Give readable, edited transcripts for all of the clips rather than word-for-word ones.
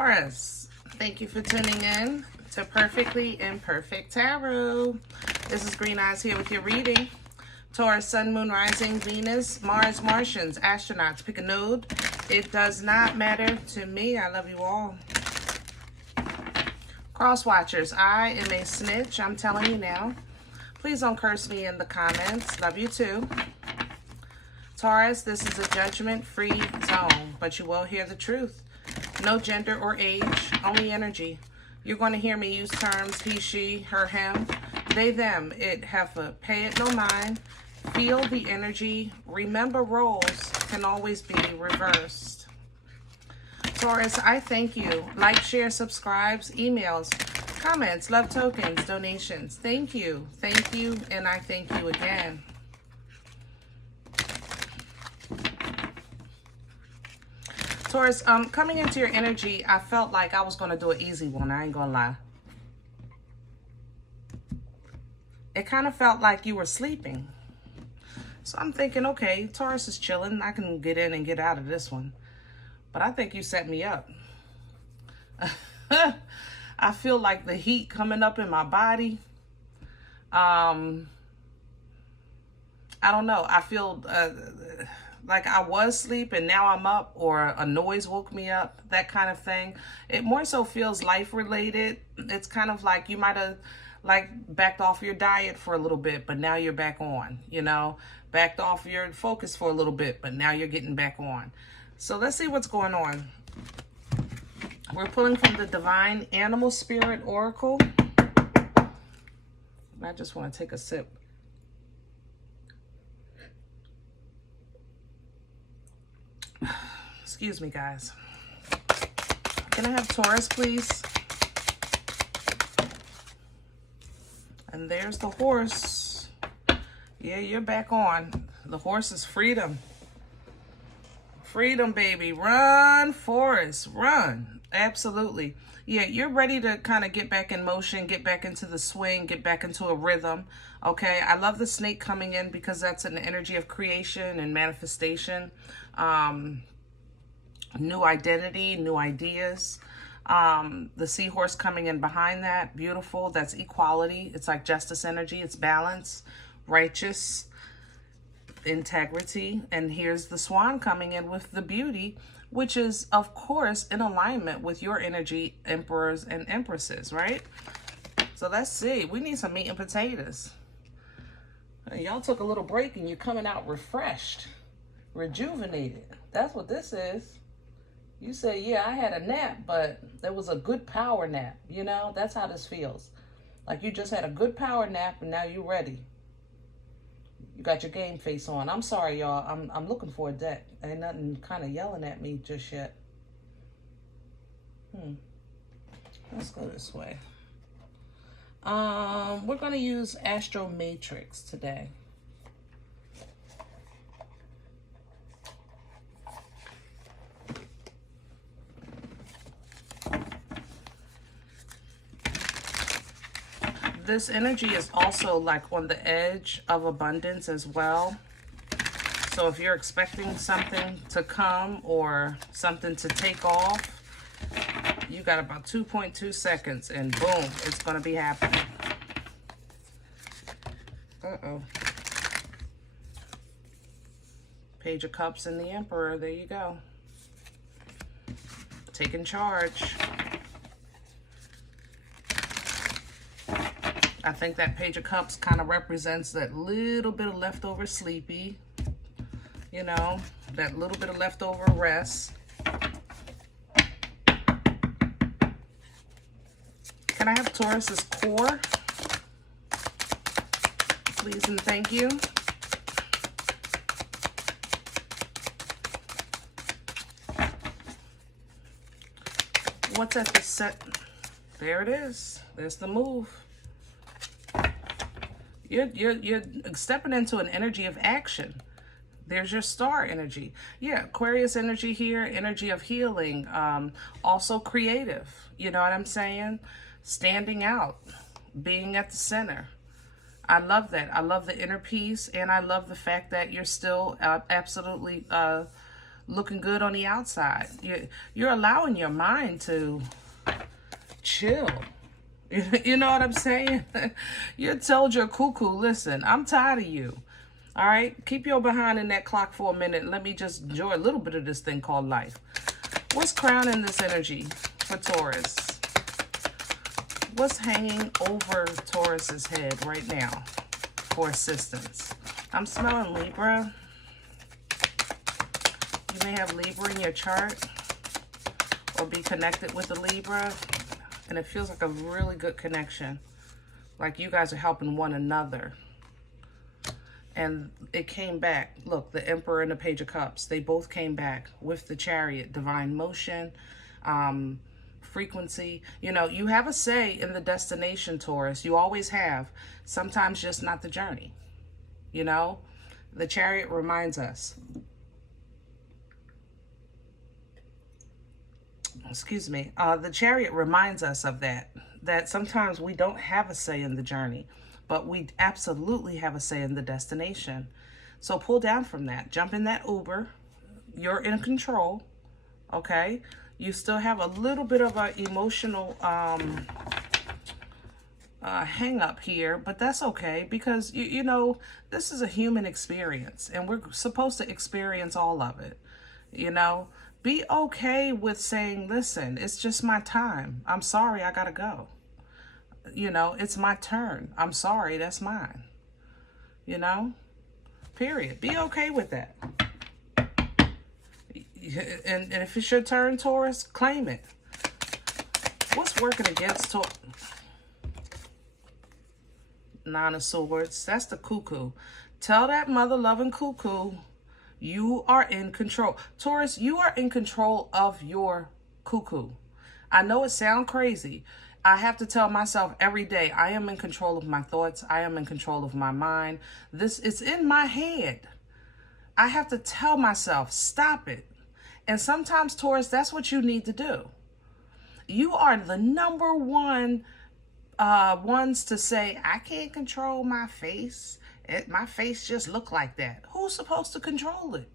Taurus, thank you for tuning in to Perfectly Imperfect Tarot. This is Green Eyes here with your reading. Taurus, Sun, Moon, Rising, Venus, Mars, Martians, astronauts. Pick a node. It does not matter to me. I love you all. Cross watchers, I am a snitch. I'm telling you now. Please don't curse me in the comments. Love you too. Taurus, this is a judgment-free zone, but you will hear the truth. No gender or age, only energy. You're going to hear me use terms he, she, her, him, they, them, it, heifer. Pay it no mind. Feel the energy. Remember, roles can always be reversed. Taurus, I thank you. Like, share, subscribes, emails, comments, love tokens, donations. Thank you, and I thank you again. Taurus, coming into your energy, I felt like I was going to do an easy one. I ain't going to lie. It kind of felt like you were sleeping. So I'm thinking, okay, Taurus is chilling. I can get in and get out of this one. But I think you set me up. I feel like the heat coming up in my body. I don't know. I feel like I was asleep and now I'm up, or a noise woke me up, that kind of thing. It more so feels life related. It's kind of like you might have like backed off your diet for a little bit, but now you're back on, you know, backed off your focus for a little bit, but now you're getting back on. So let's see what's going on. We're pulling from the Divine Animal Spirit Oracle. I just want to take a sip. Excuse me, guys. Can I have Taurus, please? And there's the horse. Yeah, you're back on. The horse is freedom. Freedom, baby. Run, Forest. Run. Absolutely. Yeah, you're ready to kind of get back in motion, get back into the swing, get back into a rhythm. Okay, I love the snake coming in because that's an energy of creation and manifestation. New identity, new ideas. The seahorse coming in behind that, beautiful. That's equality. It's like justice energy. It's balance, righteous, integrity. And here's the swan coming in with the beauty, which is, of course, in alignment with your energy, emperors and empresses, right? So let's see. We need some meat and potatoes. Y'all took a little break and you're coming out refreshed, rejuvenated. That's what this is. You say, yeah, I had a nap, but it was a good power nap. You know, that's how this feels. Like you just had a good power nap and now you're ready. You got your game face on. I'm sorry, y'all. I'm looking for a deck. Ain't nothing kind of yelling at me just yet. Let's go this way. We're going to use Astro Matrix today. This energy is also like on the edge of abundance as well. So if you're expecting something to come or something to take off, you got about 2.2 seconds and boom, it's going to be happening. Uh-oh. Page of Cups and the Emperor. There you go. Taking charge. I think that Page of Cups kind of represents that little bit of leftover sleepy, you know, that little bit of leftover rest. Can I have Taurus's core? Please and thank you. What's at the set? There it is. There's the move. You're stepping into an energy of action. There's your star energy. Yeah, Aquarius energy here, energy of healing, also creative. You know what I'm saying? Standing out, being at the center. I love that. I love the inner peace, and I love the fact that you're still absolutely looking good on the outside. You're allowing your mind to chill. You know what I'm saying? You told your cuckoo, listen, I'm tired of you. All right? Keep your behind in that clock for a minute and let me just enjoy a little bit of this thing called life. What's crowning this energy for Taurus? What's hanging over Taurus's head right now for assistance? I'm smelling Libra. You may have Libra in your chart or be connected with a Libra. And it feels like a really good connection. Like you guys are helping one another. And it came back. Look, the Emperor and the Page of Cups. They both came back with the Chariot. Divine motion, frequency. You know, you have a say in the destination, Taurus. You always have. Sometimes just not the journey. You know, the Chariot reminds us. Excuse me, the Chariot reminds us of that sometimes we don't have a say in the journey, but we absolutely have a say in the destination. So pull down from that, jump in that Uber, you're in control, okay? You still have a little bit of an emotional hang up here, but that's okay because, you know, this is a human experience and we're supposed to experience all of it, you know? Be okay with saying, listen, it's just my time. I'm sorry, I gotta go. You know, it's my turn. I'm sorry, that's mine. You know, period. Be okay with that. And if it's your turn, Taurus, claim it. What's working against Taurus? Nine of Swords. That's the cuckoo. Tell that mother-loving cuckoo, you are in control. Taurus, you are in control of your cuckoo. I know it sounds crazy. I have to tell myself every day, I am in control of my thoughts. I am in control of my mind. It's in my head. I have to tell myself, stop it. And sometimes, Taurus, that's what you need to do. You are the number one ones to say, I can't control my face. My face just look like that. Who's supposed to control it?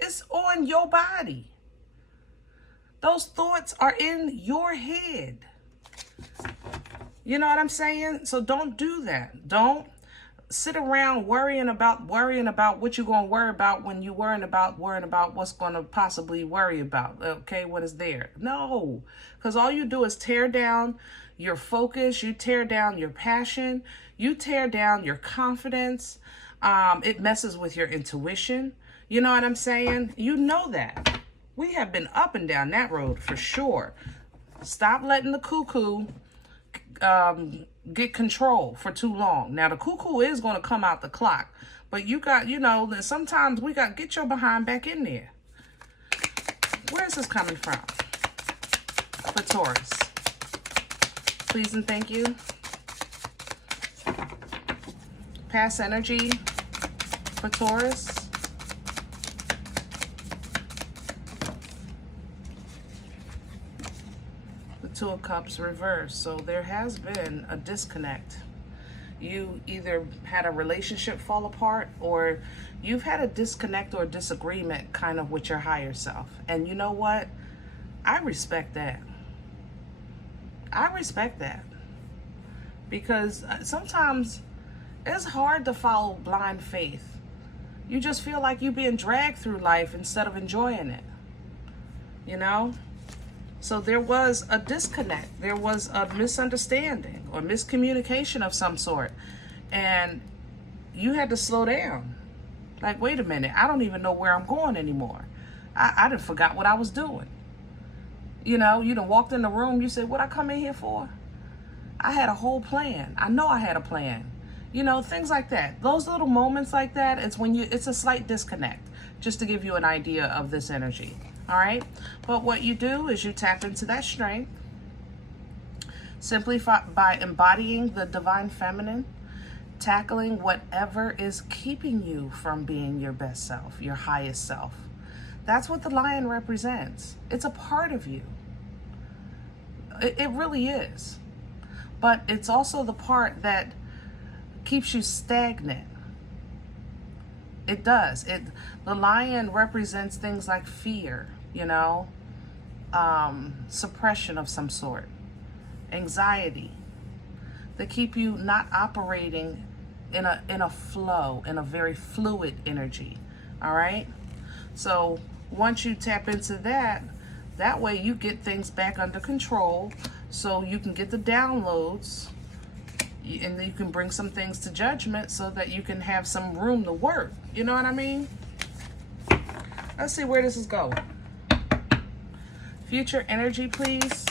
It's on your body. Those thoughts are in your head. You know what I'm saying? So don't do that. Don't sit around worrying about what you're going to worry about when you're worrying about what's going to possibly worry about, okay, what is there. No, because all you do is tear down your focus, you tear down your passion, you tear down your confidence. It messes with your intuition. You know what I'm saying? You know that. We have been up and down that road for sure. Stop letting the cuckoo get control for too long. Now, the cuckoo is going to come out the clock, but you got, you know, sometimes we got to get your behind back in there. Where is this coming from? For Taurus. Please and thank you. Past energy for Taurus. The Two of Cups reversed. So there has been a disconnect. You either had a relationship fall apart or you've had a disconnect or disagreement kind of with your higher self. And you know what? I respect that. I respect that. Because sometimes it's hard to follow blind faith. You just feel like you're being dragged through life instead of enjoying it. You know? So there was a disconnect. There was a misunderstanding or miscommunication of some sort. And you had to slow down. Like, wait a minute, I don't even know where I'm going anymore. I done forgot what I was doing. You know, you done walked in the room, you said, what I come in here for? I had a whole plan. I know I had a plan. You know, things like that. Those little moments like that, it's a slight disconnect, just to give you an idea of this energy. All right? But what you do is you tap into that strength simply by embodying the divine feminine, tackling whatever is keeping you from being your best self, your highest self. That's what the lion represents. It's a part of you. It really is. But it's also the part that keeps you stagnant. It does. The lion represents things like fear, you know, suppression of some sort, anxiety, that keep you not operating in a flow, in a very fluid energy. All right. So once you tap into that way you get things back under control, so you can get the downloads, and you can bring some things to judgment so that you can have some room to work. You know what I mean? Let's see where this is going. Future energy, please.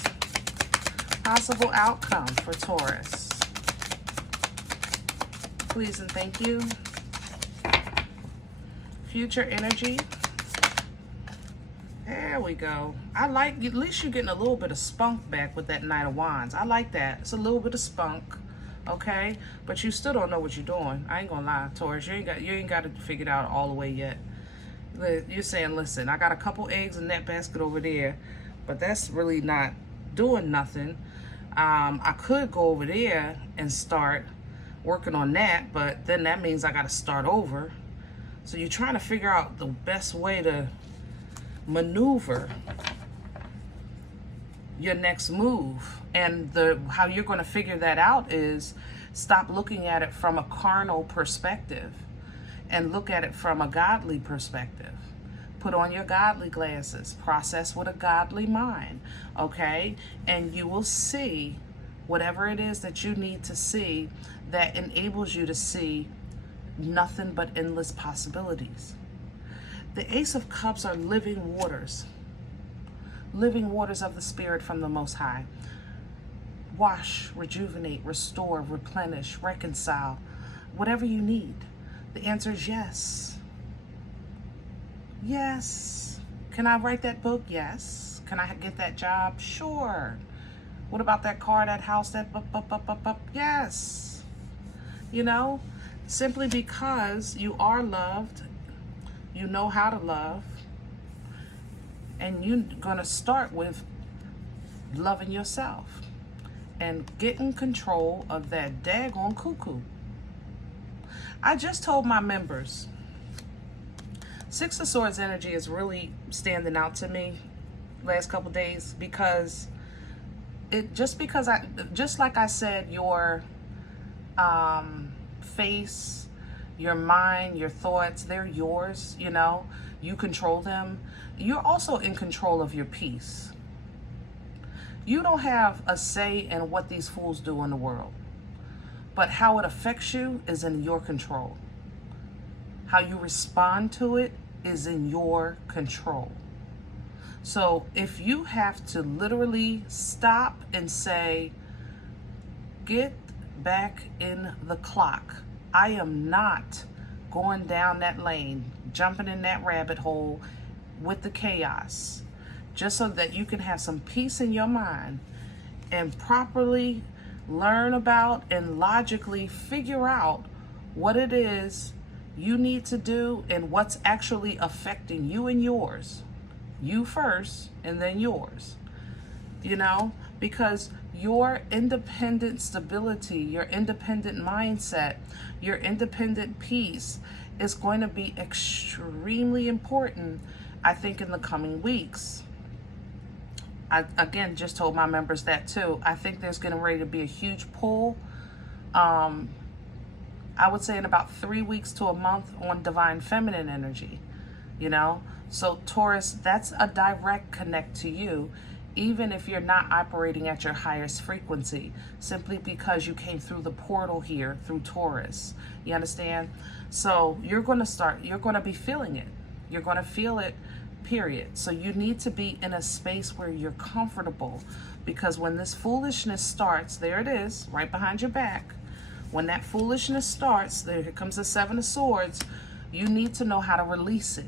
Possible outcome for Taurus. Please and thank you. Future energy. There we go. I like, at least you're getting a little bit of spunk back with that Knight of Wands. I like that. It's a little bit of spunk. Okay, but you still don't know what you're doing. I ain't gonna lie, Taurus. You ain't got it figured out all the way yet. You're saying, listen, I got a couple eggs in that basket over there, but that's really not doing nothing. I could go over there and start working on that, but then that means I got to start over. So you're trying to figure out the best way to maneuver your next move, and how you're going to figure that out is stop looking at it from a carnal perspective and look at it from a godly perspective. Put on your godly glasses, process with a godly mind, okay? And you will see whatever it is that you need to see that enables you to see nothing but endless possibilities. The Ace of Cups are living waters of the Spirit from the Most High. Wash, rejuvenate, restore, replenish, reconcile, whatever you need. The answer is yes. Yes. Can I write that book? Yes. Can I get that job? Sure. What about that car, that house, that yes. You know, simply because you are loved, you know how to love, and you're going to start with loving yourself and getting control of that daggone cuckoo. I just told my members, Six of Swords energy is really standing out to me last couple days, because just like I said, your face, your mind, your thoughts, they're yours, you know, you control them. You're also in control of your peace. You don't have a say in what these fools do in the world, but how it affects you is in your control. How you respond to it is in your control. So if you have to literally stop and say, get back in the clock. I am not going down that lane, jumping in that rabbit hole with the chaos, just so that you can have some peace in your mind and properly learn about and logically figure out what it is you need to do and what's actually affecting you and yours. You first and then yours, you know, because your independent stability, your independent mindset, your independent peace is going to be extremely important, I think, in the coming weeks. I, again, just told my members that too. I think there's getting ready to be a huge pull. I would say in about 3 weeks to a month on divine feminine energy, you know. So Taurus, that's a direct connect to you, even if you're not operating at your highest frequency, simply because you came through the portal here through Taurus. You understand? So you're going to be feeling it. You're going to feel it, period. So you need to be in a space where you're comfortable, because when this foolishness starts, there it is, right behind your back. When that foolishness starts, here comes the Seven of Swords, you need to know how to release it.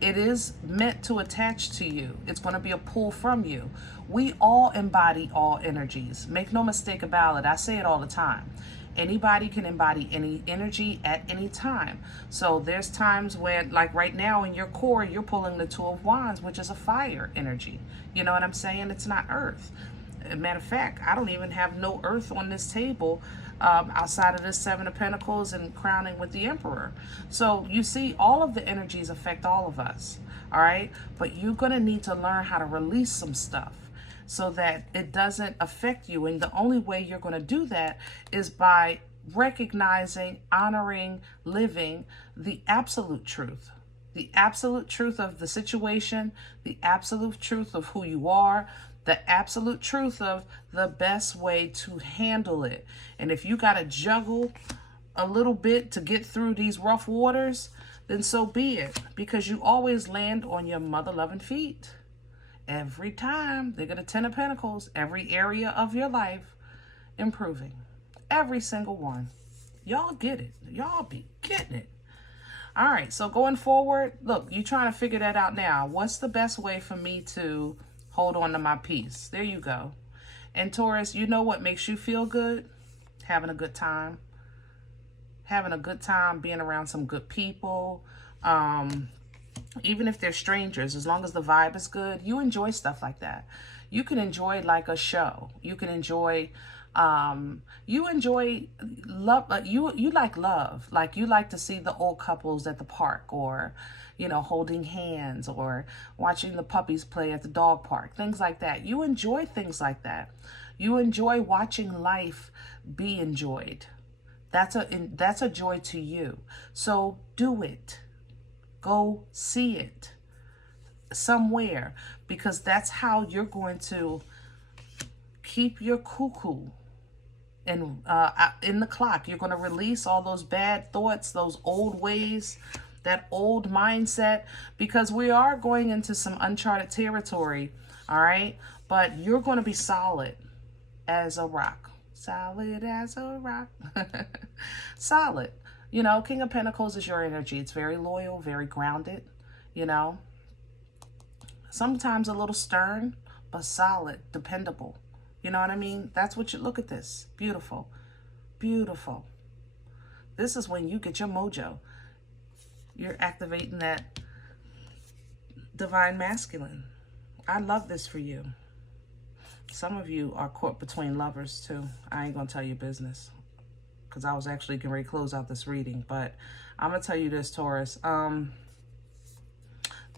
It is meant to attach to you. It's going to be a pull from you. We all embody all energies. Make no mistake about it. I say it all the time. Anybody can embody any energy at any time. So there's times when, like right now in your core, you're pulling the Two of Wands, which is a fire energy. You know what I'm saying? It's not earth. As a matter of fact, I don't even have no earth on this table outside of this Seven of Pentacles and crowning with the Emperor. So you see, all of the energies affect all of us, all right? But you're going to need to learn how to release some stuff so that it doesn't affect you. And the only way you're going to do that is by recognizing, honoring, living the absolute truth. The absolute truth of the situation, the absolute truth of who you are, the absolute truth of the best way to handle it. And if you got to juggle a little bit to get through these rough waters, then so be it, because you always land on your mother-loving feet. Every time. They get a 10 of Pentacles, every area of your life improving. Every single one. Y'all get it. Y'all be getting it. All right, so going forward, look, you're trying to figure that out now. What's the best way for me to hold on to my peace? There you go. And Taurus, you know what makes you feel good? Having a good time. Having a good time, being around some good people. Even if they're strangers, as long as the vibe is good, you enjoy stuff like that. You can enjoy like a show. You can enjoy... you enjoy love, you like love, like you like to see the old couples at the park, or, you know, holding hands, or watching the puppies play at the dog park, things like that. You enjoy things like that. You enjoy watching life be enjoyed. That's a joy to you. So do it. Go see it somewhere, because that's how you're going to keep your cuckoo and in the clock. You're going to release all those bad thoughts, those old ways, that old mindset, because we are going into some uncharted territory, all right? But you're going to be solid as a rock. Solid as a rock. Solid. You know, King of Pentacles is your energy. It's very loyal, very grounded, you know. Sometimes a little stern, but solid, dependable. You know what I mean? That's what you look at this. Beautiful. Beautiful. This is when you get your mojo. You're activating that divine masculine. I love this for you. Some of you are caught between lovers too. I ain't gonna tell you business, because I was actually getting ready to close out this reading. But I'm gonna tell you this, Taurus.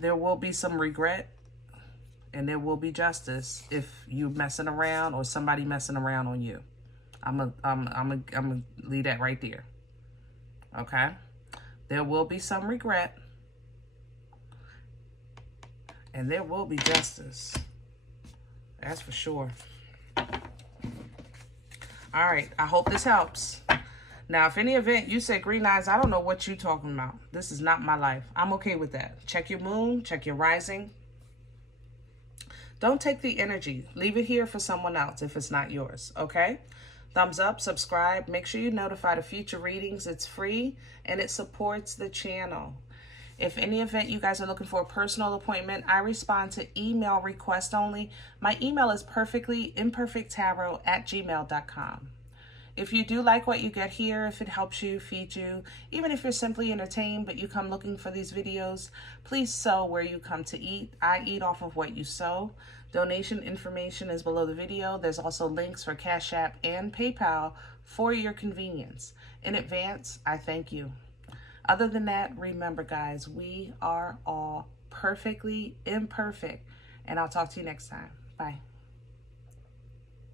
There will be some regret. And there will be justice if you messing around or somebody messing around on you. I'm gonna leave that right there. Okay? There will be some regret. And there will be justice. That's for sure. All right. I hope this helps. Now, if any event you say, Green Eyes, I don't know what you're talking about. This is not my life. I'm okay with that. Check your moon. Check your rising. Don't take the energy. Leave it here for someone else if it's not yours, okay? Thumbs up, subscribe. Make sure you're notified of future readings. It's free, and it supports the channel. If any event you guys are looking for a personal appointment, I respond to email request only. My email is perfectlyimperfecttarot@gmail.com. If you do like what you get here, if it helps you, feed you, even if you're simply entertained but you come looking for these videos, please sow where you come to eat. I eat off of what you sow. Donation information is below the video. There's also links for CashApp and PayPal for your convenience. In advance, I thank you. Other than that, remember, guys, we are all perfectly imperfect. And I'll talk to you next time. Bye.